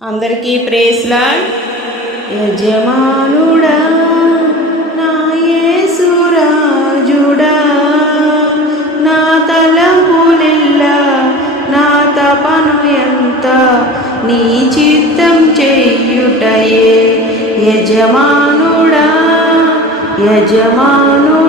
అందరికీ ప్రేస్లా యజమానుడా నా యేసురాజుడా నా తలపులెల్లా నా తపను ఎంత నీ చిత్తం చేయుటయే. యజమానుడా యజమానుడా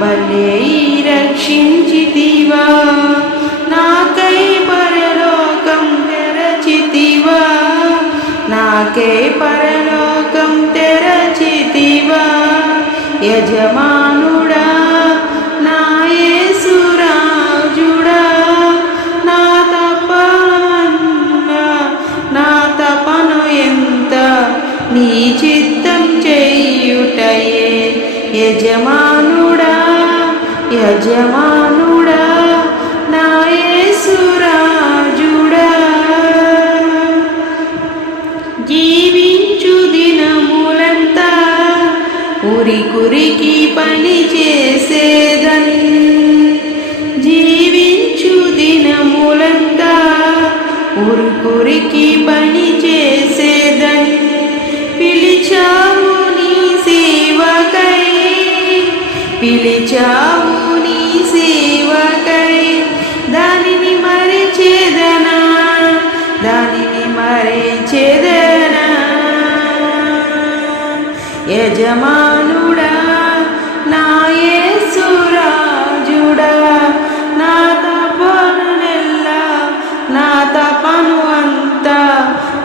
భలే రక్షించితివా నాకై పరలోకం తెరచితివా. నాకై పరలోకం తెరచితివా. యజమానుడా నాయే సురాజుడా నా తపన నా తపను ఎంత నీ చిత్తం చేయుటయే. యజమాను యజమానుడా నాయసురాజుడా జీవించు దినములంతా ఉరి కురికి పని చేసేదన్. జీవించు దినములంతా ఉరి కురికి పని చేసేదన్. పిలిచావు నీ సేవకై పిలిచావు యజమానుడా నా యేసురాజుడా నా తపనునెల్లా నా తపను అంతా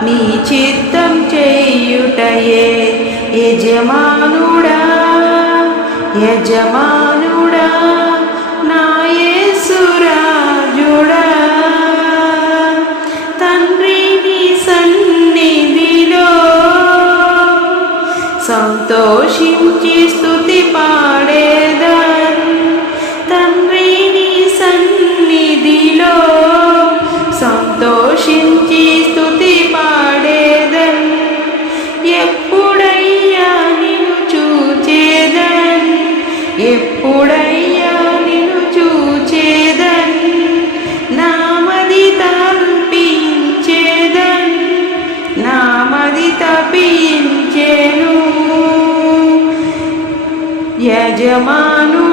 నీ చిత్తం చేయుటయే. యజమానుడా యజమానుడా నా సంతోషించి స్థుతి పాడేదన్ తండ్రిని సన్నిధిలో సంతోషించి స్థుతి పాడేదన్ ఎప్పుడయ్యా నిన్ను చూచేదన్ ఎప్పుడయ్యా నిన్ను చూచేదన్ నామది తప్పించేదన్ నామది తప్పించేను యజమానుడా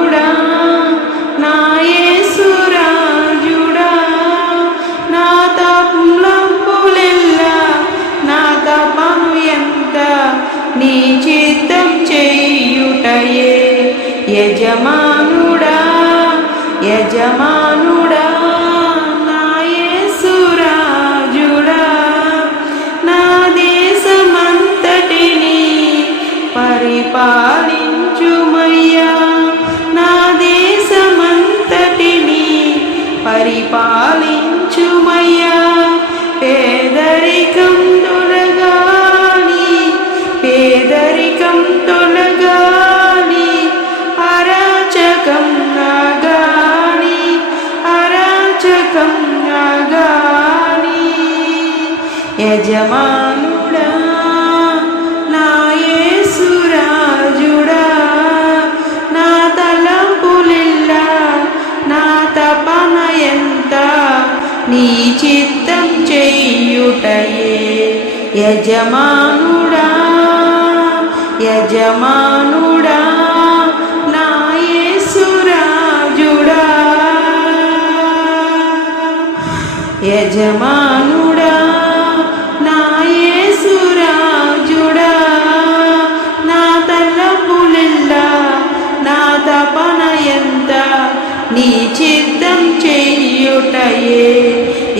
పరిపాలించుమయ్యా. పేదరికం తొలగాని పేదరికం తొలగాని అరాచకం నాగాని అరాచకం నాగాని యజమాను యజమానుడా యజమానుడా నాయసురాజుడా యజమానుడా నాయసురాజుడా నా తలపులెల్లా నా తపన ఎంత నీ చిత్తం చెయ్యుటయే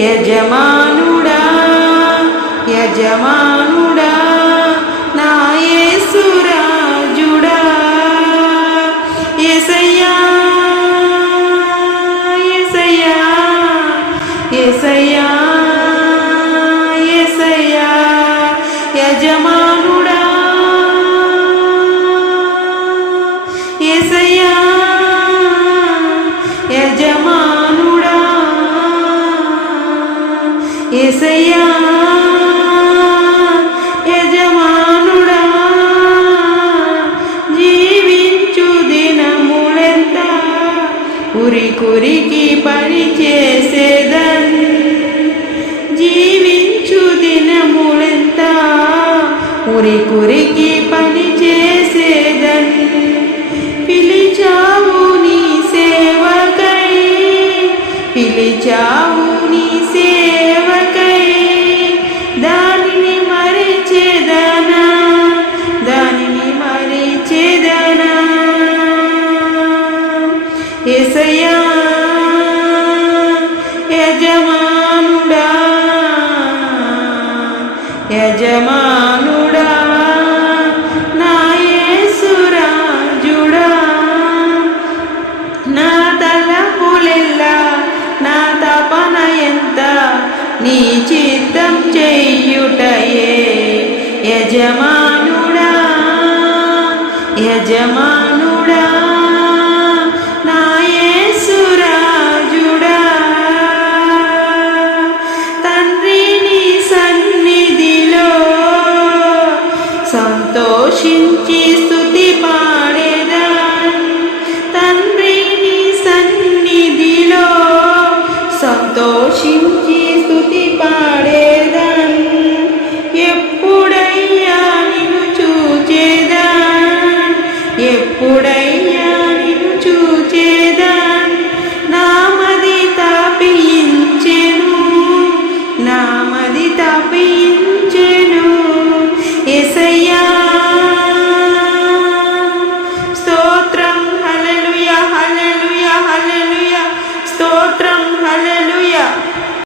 యజమానుడా. యజమానుడా నాయసురాజుడా ఎసయ్యా ఎసయ్యా ఎసయ్యా ఎసయ్యా యజమానుడా ఎసయ్యా యజమానుడా ఎసయ్యా కురికి పని చేసేదన్ జీవించు దినములెంత? ఉరి కురికి పని చేసేదన్ పిలిచావు నీ సేవకై పిలిచావు నీ సేవకై. దానిని మరిచేదనా? దానిని మరిచేదనా? ఎసయా యజమానుడా నా నా తలపులెల్లా నా తపన ఎంత నీ చిత్తం చెయ్యుటయే యజమానుడా యజమా ఘోషించి స్థుతి పాడేదా? తండ్రిని సన్నిధిలో సంతోషించి